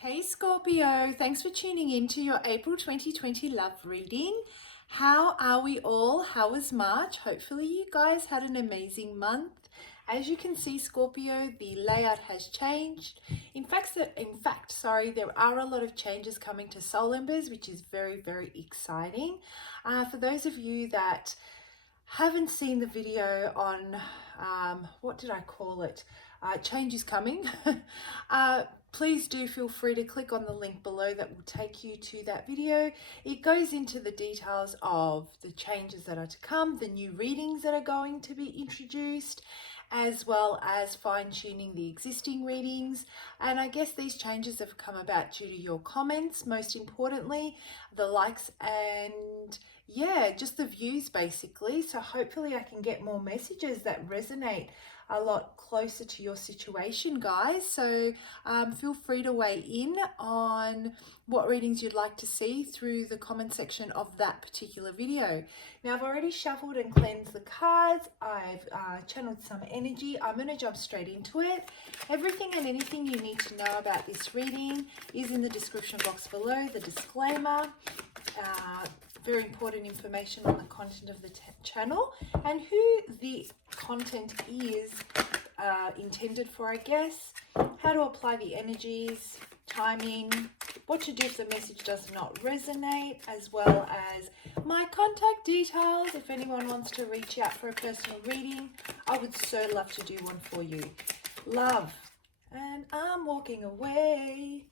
Hey Scorpio, thanks for tuning in to your April 2020 love reading. How are we all? How was March? Hopefully you guys had an amazing month. As you can see, Scorpio, the layout has changed. In fact, there are a lot of changes coming to Soul Embers, which is very, very exciting. For those of you that haven't seen the video on, what did I call it? Change is coming. Please do feel free to click on the link below that will take you to that video. It goes into the details of the changes that are to come, the new readings that are going to be introduced, as well as fine-tuning the existing readings. And I guess these changes have come about due to your comments, most importantly, the likes and yeah, just the views basically. So hopefully I can get more messages that resonate a lot closer to your situation, guys. So feel free to weigh in on what readings you'd like to see through the comment section of that particular video. Now, I've already shuffled and cleansed the cards. I've channeled some energy. I'm going to jump straight into it. Everything and anything you need to know about this reading is in the description box below, the disclaimer. Very important information on the content of the channel and who the content is intended for, I guess, how to apply the energies, timing, what to do if the message does not resonate, as well as my contact details if anyone wants to reach out for a personal reading. I would so love to do one for you. Love. And I'm walking away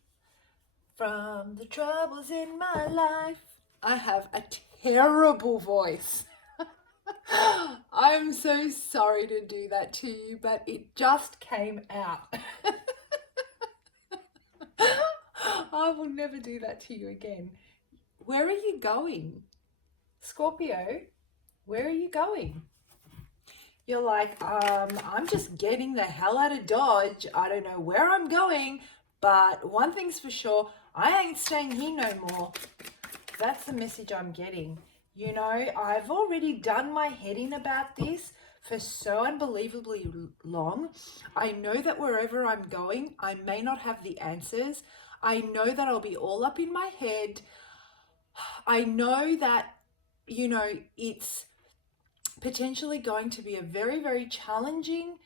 from the troubles in my life. I have a terrible voice. I'm so sorry to do that to you, but it just came out. I will never do that to you again. Where are you going? Scorpio, where are you going? You're like, I'm just getting the hell out of Dodge. I don't know where I'm going, but one thing's for sure, I ain't staying here no more. That's the message I'm getting. You know, I've already done my head in about this for so unbelievably long. I know that wherever I'm going, I may not have the answers. I know that I'll be all up in my head. I know that, you know, it's potentially going to be a very, very challenging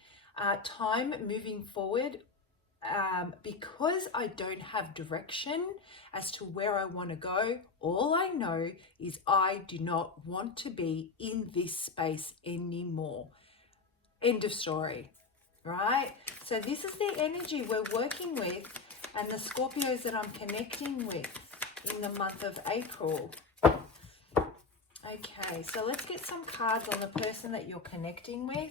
time moving forward because I don't have direction as to where I want to go. All I know is I do not want to be in this space anymore. End of story, right? So this is the energy we're working with and the Scorpios that I'm connecting with in the month of April. Okay, so let's get some cards on the person that you're connecting with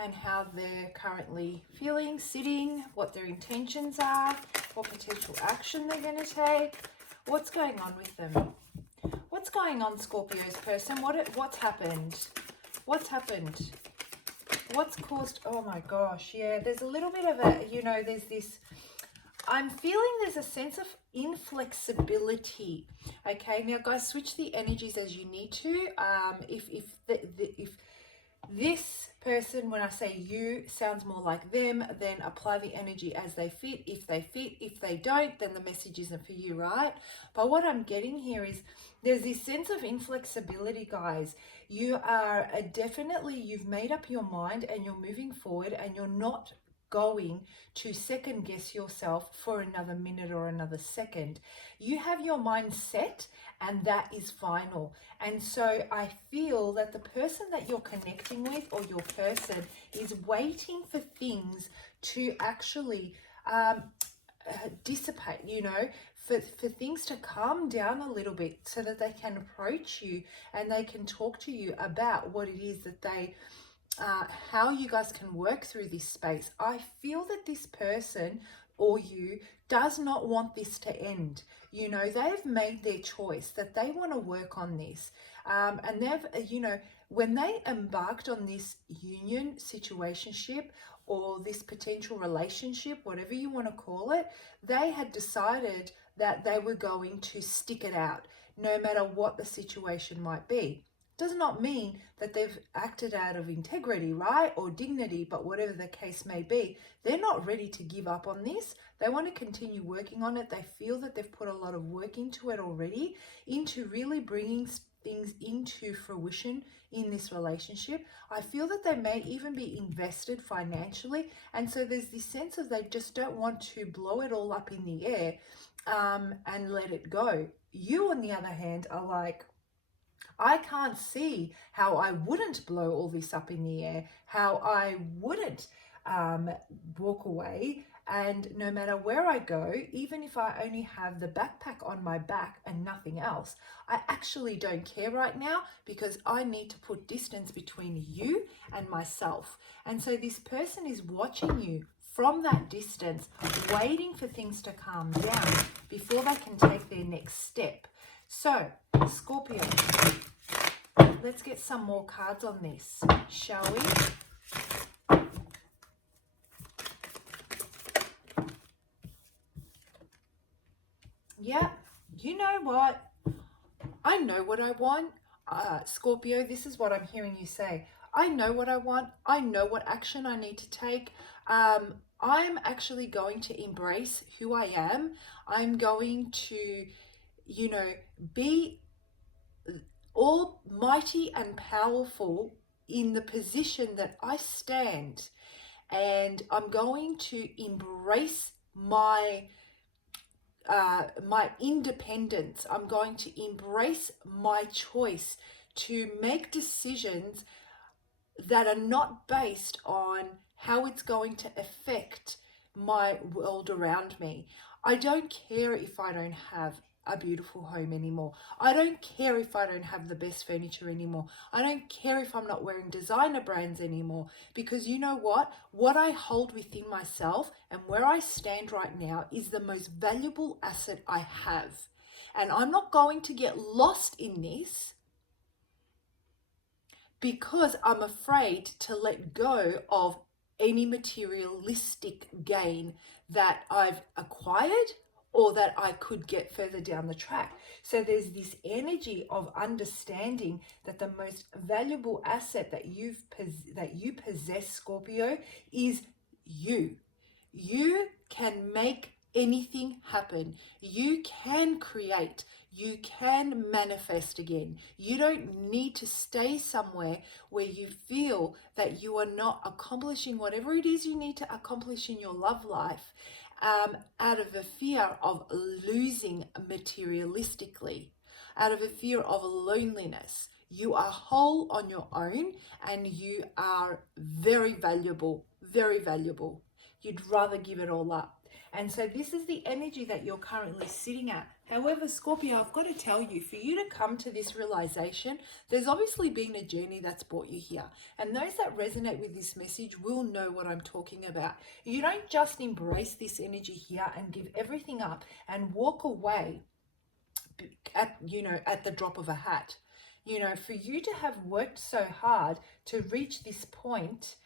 and how they're currently feeling, sitting, what their intentions are, what potential action they're going to take, what's going on with them. What's going on, Scorpio's person? What's happened? What's happened? What's caused? Oh my gosh, yeah, there's a little bit of a, you know, there's this, I'm feeling there's a sense of inflexibility. Okay, now guys, switch the energies as you need to. If this person, when I say you, sounds more like them, then apply the energy as they fit. If they fit, if they don't, then the message isn't for you, right? But what I'm getting here is there's this sense of inflexibility, guys. You are you've made up your mind and you're moving forward and you're not going to second guess yourself for another minute or another second. You have your mind set and that is final. And so I feel that the person that you're connecting with or your person is waiting for things to actually dissipate, you know, for things to calm down a little bit so that they can approach you and they can talk to you about what it is that they how you guys can work through this space. I feel that this person or you does not want this to end. You know, they've made their choice that they want to work on this. And they've, you know, when they embarked on this union situationship or this potential relationship, whatever you want to call it, they had decided that they were going to stick it out no matter what the situation might be. does not mean that they've acted out of integrity, right? Or dignity, but whatever the case may be, they're not ready to give up on this. They want to continue working on it. They feel that they've put a lot of work into it already, into really bringing things into fruition in this relationship. I feel that they may even be invested financially. And so there's this sense of they just don't want to blow it all up in the air and let it go. You, on the other hand, are like, I can't see how I wouldn't blow all this up in the air, how I wouldn't walk away. And no matter where I go, even if I only have the backpack on my back and nothing else, I actually don't care right now because I need to put distance between you and myself. And so this person is watching you from that distance, waiting for things to calm down before they can take their next step. So, Scorpio, let's get some more cards on this, shall we? Yeah, you know what? I know what I want. Scorpio, this is what I'm hearing you say. I know what I want. I know what action I need to take. I'm actually going to embrace who I am. I'm going to, be almighty and powerful in the position that I stand. And I'm going to embrace my independence. I'm going to embrace my choice to make decisions that are not based on how it's going to affect my world around me. I don't care if I don't have a beautiful home anymore. I don't care if I don't have the best furniture anymore. I don't care if I'm not wearing designer brands anymore, because you know what? What I hold within myself and where I stand right now is the most valuable asset I have. And I'm not going to get lost in this because I'm afraid to let go of any materialistic gain that I've acquired or that I could get further down the track. So there's this energy of understanding that the most valuable asset that you possess, Scorpio, is you. You can make anything happen. You can create. You can manifest again. You don't need to stay somewhere where you feel that you are not accomplishing whatever it is you need to accomplish in your love life out of a fear of losing materialistically, out of a fear of loneliness. You are whole on your own and you are very valuable, very valuable. You'd rather give it all up. And so this is the energy that you're currently sitting at. However, Scorpio, I've got to tell you, for you to come to this realization, there's obviously been a journey that's brought you here. And those that resonate with this message will know what I'm talking about. You don't just embrace this energy here and give everything up and walk away at the drop of a hat. For you to have worked so hard to reach this point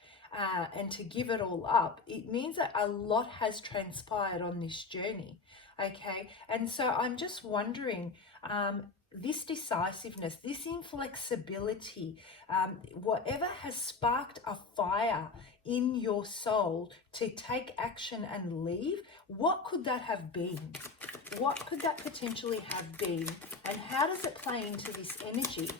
and to give it all up, it means that a lot has transpired on this journey. Okay, and so I'm just wondering, this decisiveness, this inflexibility, whatever has sparked a fire in your soul to take action and leave, what could that have been? What could that potentially have been? And how does it play into this energy?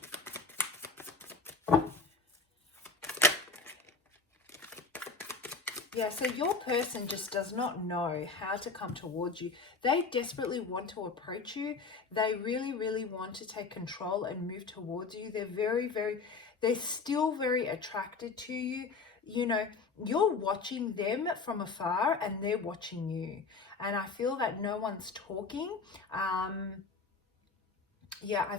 Yeah, so your person just does not know how to come towards you. They desperately want to approach you. They really, really want to take control and move towards you. They're still very attracted to you. You're watching them from afar and they're watching you. And I feel that no one's talking. I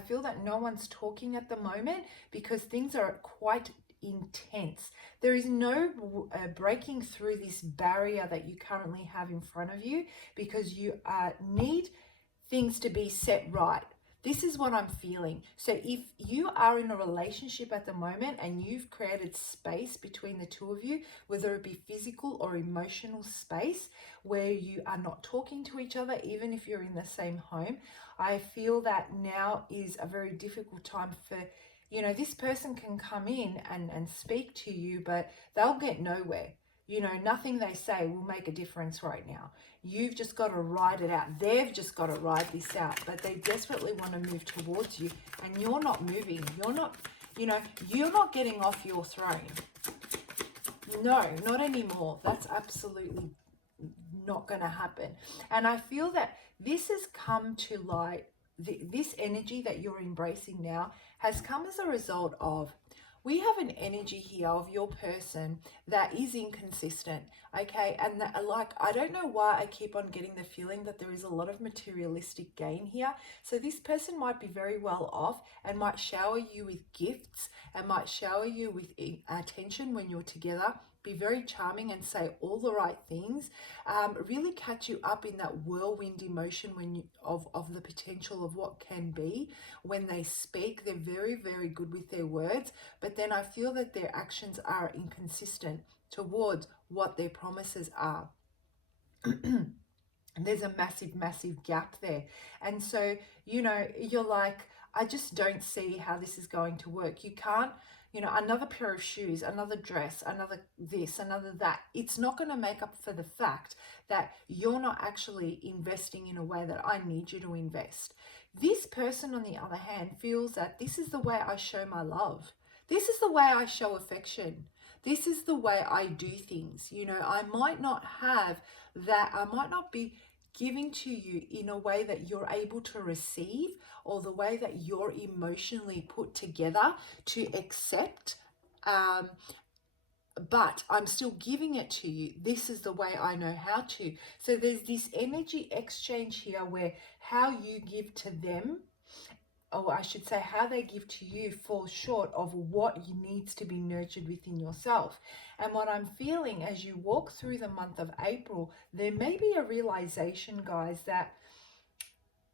feel that no one's talking at the moment because things are quite intense. There is no breaking through this barrier that you currently have in front of you because you need things to be set right. This is what I'm feeling. So if you are in a relationship at the moment and you've created space between the two of you, whether it be physical or emotional space where you are not talking to each other, even if you're in the same home, I feel that now is a very difficult time for You know, this person can come in and speak to you, but they'll get nowhere. You know, nothing they say will make a difference right now. You've just got to ride it out. They've just got to ride this out, but they desperately want to move towards you, and you're not moving. You're not, you know, you're not getting off your throne. No, not anymore. That's absolutely not going to happen. And I feel that this has come to light. This energy that you're embracing now has come as a result of, we have an energy here of your person that is inconsistent, okay? And that, like, I don't know why I keep on getting the feeling that there is a lot of materialistic gain here. So this person might be very well off and might shower you with gifts and might shower you with attention when you're together, be very charming and say all the right things, really catch you up in that whirlwind emotion when you, of the potential of what can be. When they speak, they're very, very good with their words, but then I feel that their actions are inconsistent towards what their promises are. There's a massive, massive gap there. And so, you know, you're like, I just don't see how this is going to work. You can't, you know, another pair of shoes, another dress, another this, another that. It's not going to make up for the fact that you're not actually investing in a way that I need you to invest. This person, on the other hand, feels that this is the way I show my love. This is the way I show affection. This is the way I do things. You know, I might not have that, I might not be giving to you in a way that you're able to receive, or the way that you're emotionally put together to accept, but I'm still giving it to you. This is the way I know how to. So there's this energy exchange here where how you give to them, or I should say how they give to you, falls short of what needs to be nurtured within yourself. And what I'm feeling as you walk through the month of April, there may be a realization, guys, that,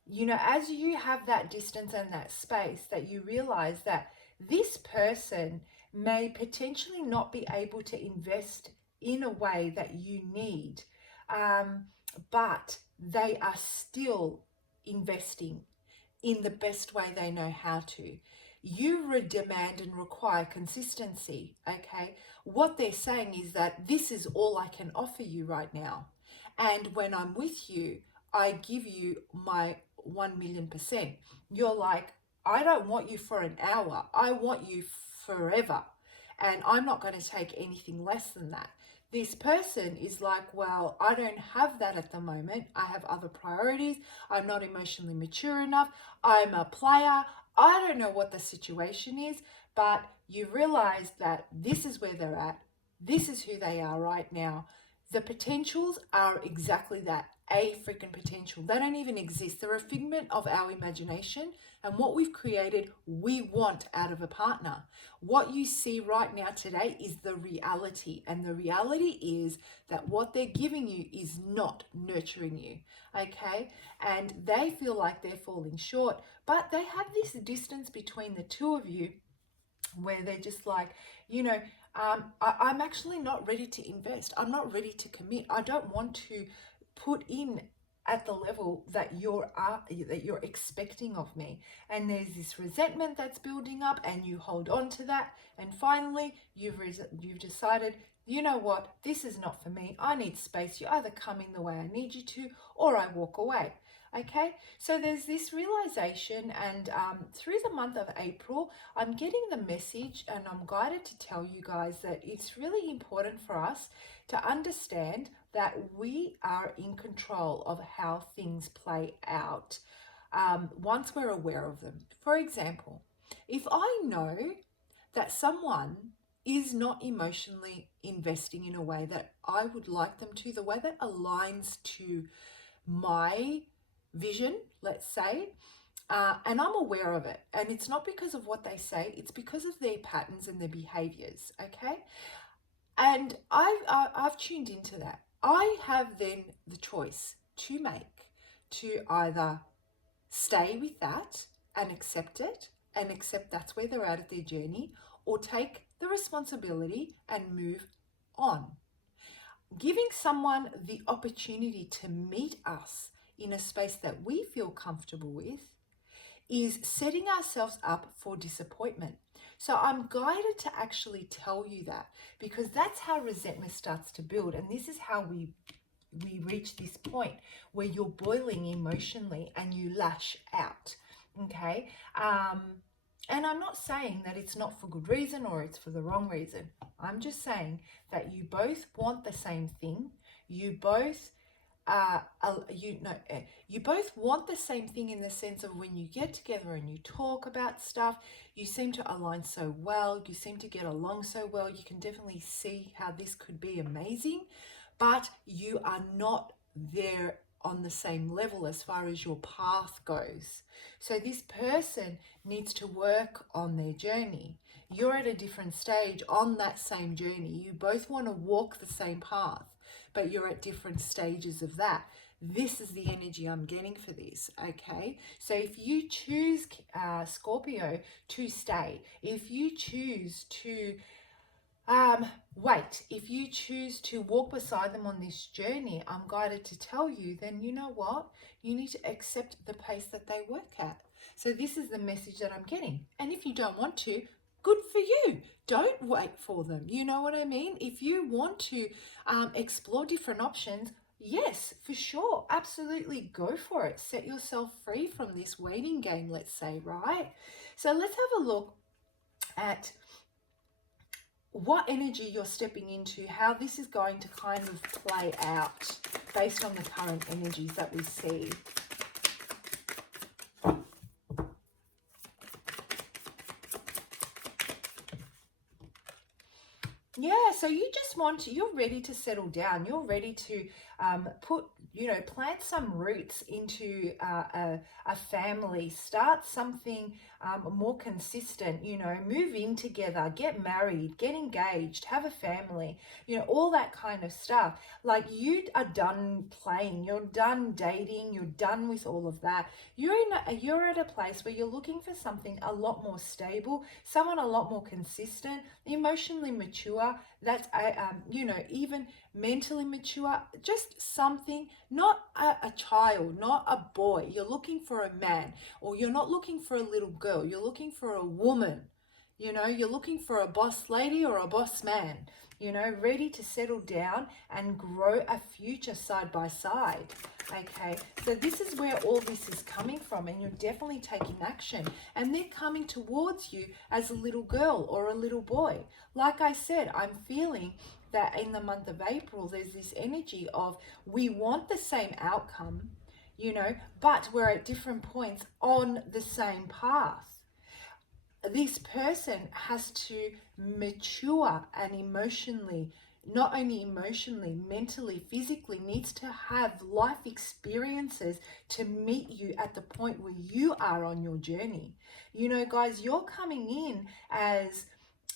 you know, as you have that distance and that space, that you realize that this person may potentially not be able to invest in a way that you need, but they are still investing in the best way they know how to. You demand and require consistency, okay? What they're saying is that this is all I can offer you right now. And when I'm with you, I give you my 1,000,000%. You're like, I don't want you for an hour. I want you forever. And I'm not going to take anything less than that. This person is like, well, I don't have that at the moment. I have other priorities. I'm not emotionally mature enough. I'm a player. I don't know what the situation is, but you realize that this is where they're at. This is who they are right now. The potentials are exactly that, a freaking potential. They don't even exist. They're a figment of our imagination, and what we've created, we want out of a partner. What you see right now today is the reality, and the reality is that what they're giving you is not nurturing you, okay? And they feel like they're falling short, but they have this distance between the two of you where they're just like, you know, I'm actually not ready to invest. I'm not ready to commit. I don't want to put in at the level that you're expecting of me. And there's this resentment that's building up, and you hold on to that. And finally, you've decided, you know what, this is not for me. I need space. You either come in the way I need you to, or I walk away. Okay, so there's this realization, and through the month of April, I'm getting the message, and I'm guided to tell you guys that it's really important for us to understand that we are in control of how things play out once we're aware of them. For example, if I know that someone is not emotionally investing in a way that I would like them to, the way that aligns to my vision, let's say, and I'm aware of it. And it's not because of what they say, it's because of their patterns and their behaviors, okay? And I've tuned into that. I have then the choice to make, to either stay with that and accept it, and accept that's where they're at their journey, or take the responsibility and move on. Giving someone the opportunity to meet us in a space that we feel comfortable with is setting ourselves up for disappointment. So I'm guided to actually tell you that, because that's how resentment starts to build. And this is how we reach this point where you're boiling emotionally and you lash out. Okay. And I'm not saying that it's not for good reason or it's for the wrong reason. I'm just saying that you both want the same thing. You both you both want the same thing, in the sense of when you get together and you talk about stuff, you seem to align so well, you seem to get along so well. You can definitely see how this could be amazing, but you are not there on the same level as far as your path goes. So this person needs to work on their journey. You're at a different stage on that same journey. You both want to walk the same path, but you're at different stages of that. This is the energy I'm getting for this, okay? So if you choose, Scorpio, to stay, if you choose to wait, if you choose to walk beside them on this journey, I'm guided to tell you, then you know what? You need to accept the pace that they work at. So this is the message that I'm getting. And if you don't want to, good for you. Don't wait for them. You know what I mean? If you want to explore different options, yes, for sure. Absolutely go for it. Set yourself free from this waiting game, let's say, right? So let's have a look at what energy you're stepping into, how this is going to kind of play out based on the current energies that we see. Yeah, so you just want to, you're ready to settle down. You're ready to plant some roots into a family, start something more consistent, move in together, get married, get engaged, have a family, all that kind of stuff. Like, you are done playing, you're done dating, you're done with all of that. You're at a place where you're looking for something a lot more stable, someone a lot more consistent, emotionally mature, that's even mentally mature, just something, not a child, not a boy. You're looking for a man, or you're not looking for a little girl, you're looking for a woman. You're looking for a boss lady or a boss man, ready to settle down and grow a future side by side. Okay, so this is where all this is coming from, and you're definitely taking action, and they're coming towards you as a little girl or a little boy. Like I said, I'm feeling that in the month of April, there's this energy of, we want the same outcome, but we're at different points on the same path. This person has to mature, and emotionally, not only emotionally, mentally, physically, needs to have life experiences to meet you at the point where you are on your journey. Guys, you're coming in as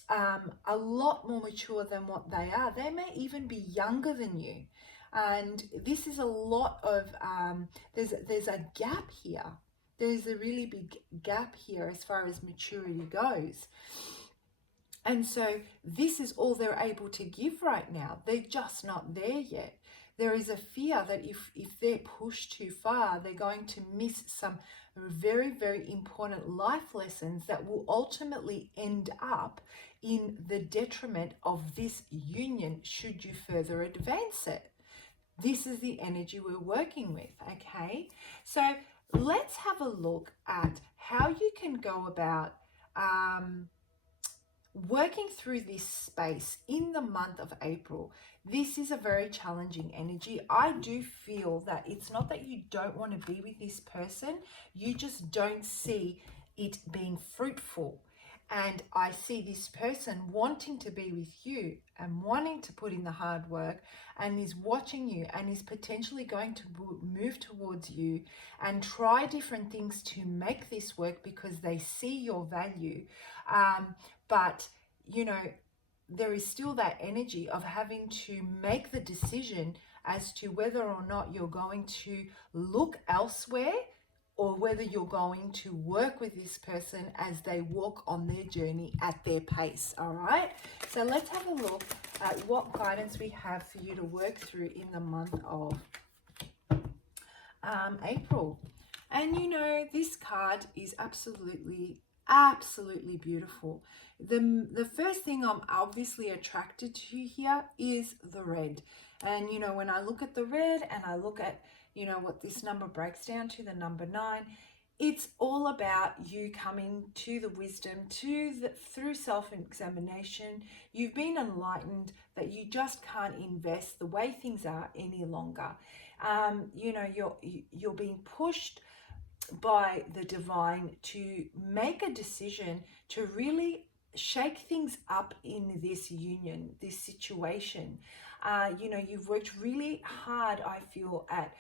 a lot more mature than what they are. They may even be younger than you. And this is a lot of, there's a gap here. There's a really big gap here as far as maturity goes. And so this is all they're able to give right now. They're just not there yet. There is a fear that if they're pushed too far, they're going to miss some very, very important life lessons that will ultimately end up in the detriment of this union should you further advance it. This is the energy we're working with, okay? So let's have a look at how you can go about working through this space in the month of April. This is a very challenging energy. I do feel that it's not that you don't want to be with this person, you just don't see it being fruitful. And I see this person wanting to be with you and wanting to put in the hard work, and is watching you, and is potentially going to move towards you and try different things to make this work because they see your value. But there is still that energy of having to make the decision as to whether or not you're going to look elsewhere, or whether you're going to work with this person as they walk on their journey at their pace. All right, so let's have a look at what guidance we have for you to work through in the month of April. And you know, this card is absolutely beautiful. The first thing I'm obviously attracted to here is the red. And you know, when I look at the red and I look at, you know, what this number breaks down to, the number 9, it's all about you coming to the wisdom, through self-examination. You've been enlightened that you just can't invest the way things are any longer. You know, you're being pushed by the divine to make a decision to really shake things up in this union, this situation. You know, you've worked really hard, I feel, at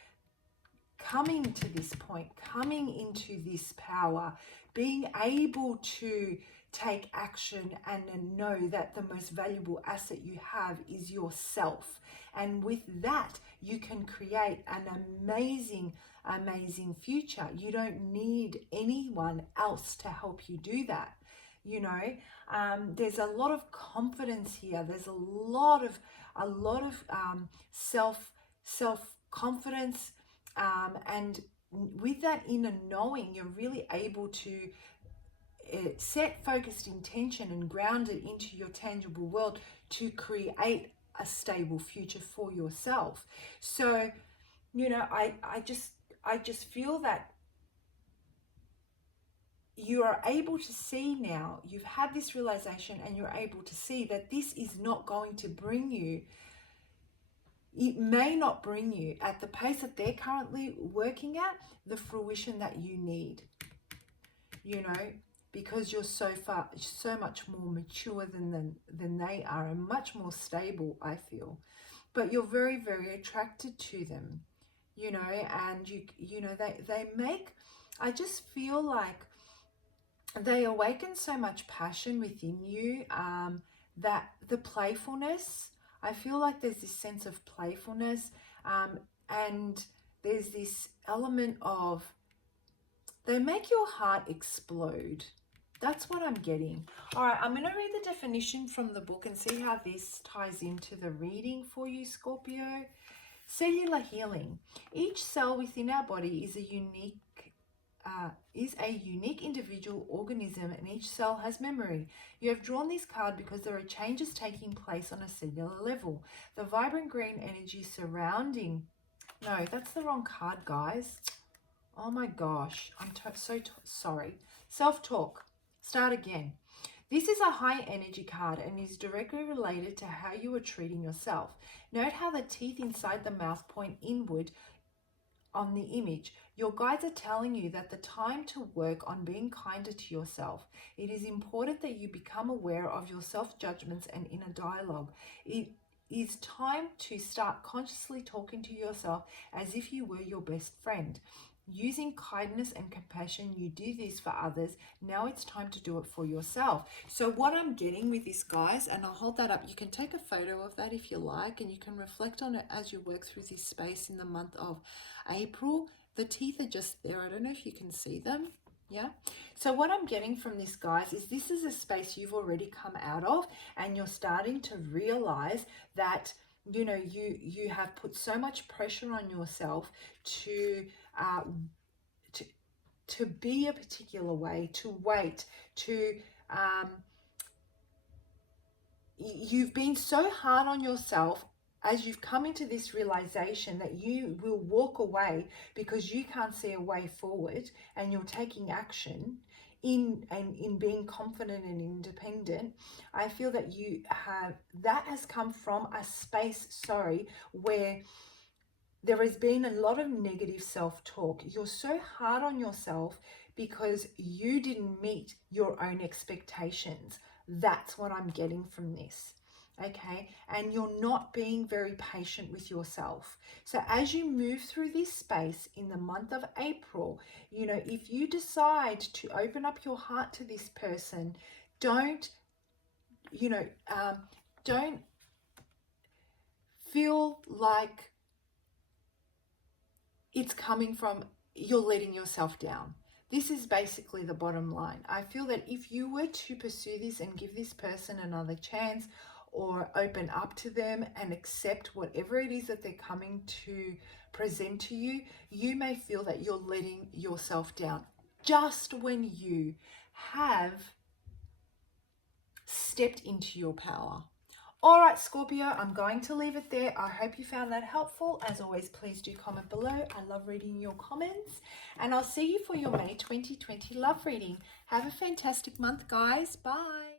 coming to this point, coming into this power, being able to take action and know that the most valuable asset you have is yourself. And with that, you can create an amazing future. You don't need anyone else to help you do that. You know, there's a lot of confidence here. There's a lot of self confidence, and with that inner knowing, you're really able to set focused intention and ground it into your tangible world to create a stable future for yourself. So, you know, I just feel that you are able to see now, you've had this realization and you're able to see that this is not going to bring you, it may not bring you at the pace that they're currently working at, the fruition that you need, you know, because you're so much more mature than they are, and much more stable, I feel. But you're very attracted to them, you know, and you know, they make, I just feel like they awaken so much passion within you, that the playfulness, I feel like there's this sense of playfulness, and there's this element of, they make your heart explode. That's what I'm getting. All right, I'm going to read the definition from the book and see how this ties into the reading for you, Scorpio. Cellular healing. Each cell within our body is a unique individual organism, and each cell has memory. You have drawn this card because there are changes taking place on a cellular level. The vibrant green energy surrounding... No, that's the wrong card, guys. Oh my gosh, I'm sorry. Self-talk. Start again. This is a high energy card and is directly related to how you are treating yourself. Note how the teeth inside the mouth point inward on the image. Your guides are telling you that the time to work on being kinder to yourself. It is important that you become aware of your self-judgments and inner dialogue. It is time to start consciously talking to yourself as if you were your best friend. Using kindness and compassion, you do this for others. Now it's time to do it for yourself. So what I'm getting with this, guys, and I'll hold that up. You can take a photo of that if you like, and you can reflect on it as you work through this space in the month of April. The teeth are just there. I don't know if you can see them. Yeah. So what I'm getting from this, guys, is this is a space you've already come out of, and you're starting to realize that, you know, you have put so much pressure on yourself to be a particular way, to wait, to you've been so hard on yourself as you've come into this realization that you will walk away because you can't see a way forward, and you're taking action in being confident and independent. I feel that that has come from a space, where there has been a lot of negative self-talk. You're so hard on yourself because you didn't meet your own expectations. That's what I'm getting from this. Okay, and you're not being very patient with yourself. So as you move through this space in the month of April, you know, if you decide to open up your heart to this person, don't feel like it's coming from you're letting yourself down. This is basically the bottom line. I feel that if you were to pursue this and give this person another chance, or open up to them and accept whatever it is that they're coming to present to you, you may feel that you're letting yourself down just when you have stepped into your power. All right, Scorpio, I'm going to leave it there. I hope you found that helpful. As always, please do comment below. I love reading your comments. And I'll see you for your May 2020 love reading. Have a fantastic month, guys. Bye.